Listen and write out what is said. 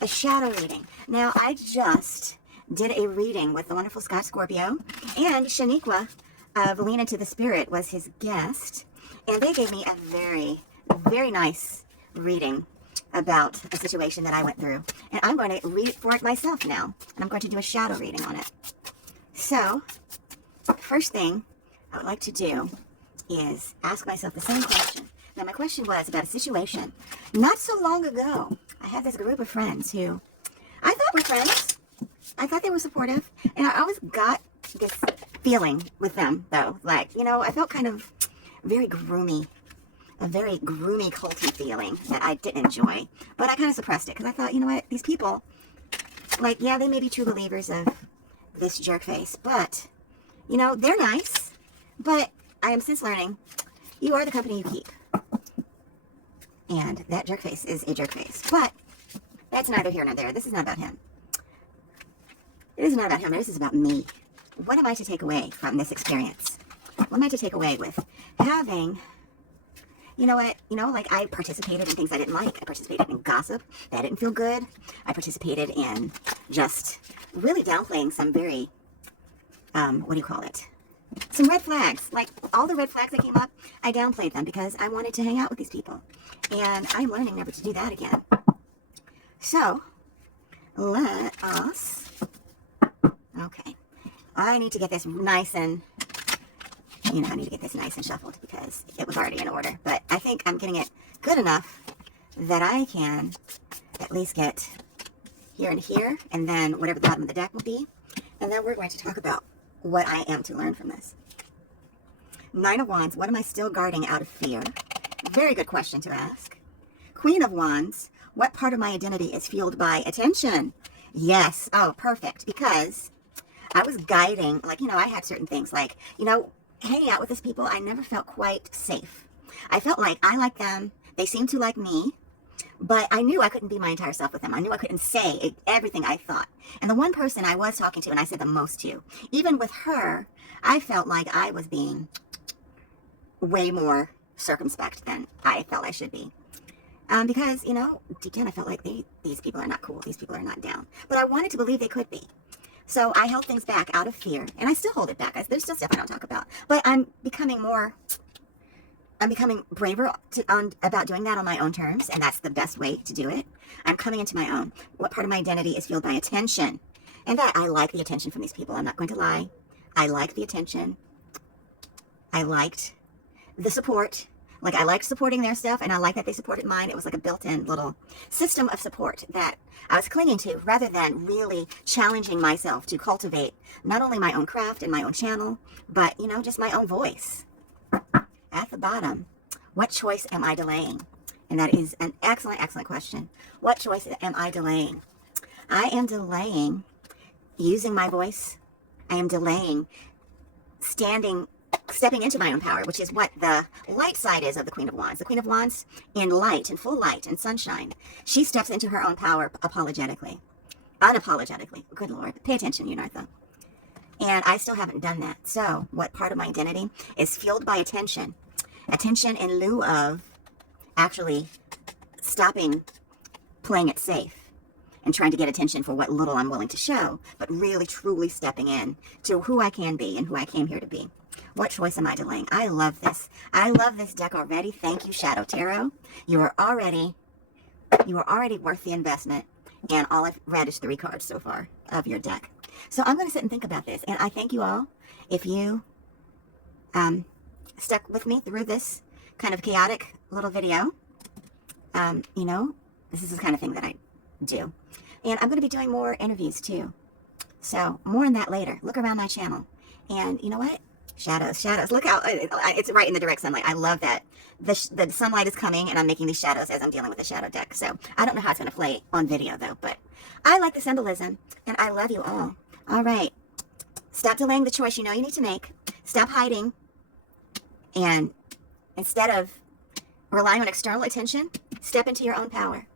a shadow reading. Now, I just did a reading with the wonderful Scott Scorpio, and Shaniqua of Lean Into the Spirit was his guest, and they gave me a very, very nice reading about a situation that I went through. And I'm going to read for it myself now, and I'm going to do a shadow reading on it. So, first thing I would like to do is ask myself the same question. Now, my question was about a situation not so long ago. I had this group of friends who I thought were friends. I thought they were supportive, and I always got this feeling with them, though. Like, you know, I felt kind of very groomy, a very groomy, culty feeling that I didn't enjoy. But I kind of suppressed it because I thought, you know what, these people, like, yeah, they may be true believers of this jerk face, but, you know, they're nice. But I am since learning, you are the company you keep. And that jerk face is a jerk face. But that's neither here nor there. This is not about him. It is not about him. This is about me. What am I to take away from this experience? What am I to take away with having, you know what, like I participated in things I didn't like. I participated in gossip that didn't feel good. I participated in just really downplaying some very, what do you call it? Some red flags. Like all the red flags that came up, I downplayed them because I wanted to hang out with these people. And I'm learning never to do that again. So, let us, okay. I need to get this nice and, I need to get this nice and shuffled because it was already in order. But I think I'm getting it good enough that I can at least get here and here, and then whatever the bottom of the deck will be. And then we're going to talk about what I am to learn from this. Nine of Wands, what am I still guarding out of fear? Very good question to ask. Queen of Wands, what part of my identity is fueled by attention? Yes. Oh, perfect. Because I was guiding, like, I had certain things like, hanging out with these people, I never felt quite safe. I felt like I liked them. They seemed to like me. But I knew I couldn't be my entire self with them. I knew I couldn't say everything I thought. And the one person I was talking to and I said the most to, even with her, I felt like I was being way more circumspect than I felt I should be. Because, deep down I felt like these people are not cool. These people are not down. But I wanted to believe they could be. So I held things back out of fear. And I still hold it back. There's still stuff I don't talk about. But I'm becoming braver about doing that on my own terms, and that's the best way to do it. I'm coming into my own. What part of my identity is fueled by attention? And that I like the attention from these people. I'm not going to lie. I like the attention. I liked the support. Like, I liked supporting their stuff, and I like that they supported mine. It was like a built-in little system of support that I was clinging to rather than really challenging myself to cultivate not only my own craft and my own channel, but, just my own voice. At the bottom, what choice am I delaying? And that is an excellent, excellent question. What choice am I delaying? I am delaying using my voice. I am delaying stepping into my own power, which is what the light side is of the Queen of Wands. The Queen of Wands, in light, in full light and sunshine, she steps into her own power unapologetically. Good Lord. Pay attention, Unartha. And I still haven't done that. So, what part of my identity is fueled by attention? Attention in lieu of actually stopping playing it safe and trying to get attention for what little I'm willing to show, but really, truly stepping in to who I can be and who I came here to be. What choice am I delaying? I love this. I love this deck already. Thank you, Shadow Tarot. You are already worth the investment. And all I've read is 3 cards so far of your deck. So I'm going to sit and think about this. And I thank you all if you stuck with me through this kind of chaotic little video. This is the kind of thing that I do. And I'm going to be doing more interviews too. So more on that later. Look around my channel. And you know what? Shadows. Look how it's right in the direct sunlight. I love that. The sunlight is coming and I'm making these shadows as I'm dealing with the shadow deck. So I don't know how it's going to play on video though, but I like the symbolism and I love you all. All right. Stop delaying the choice you know you need to make. Stop hiding. And instead of relying on external attention, step into your own power.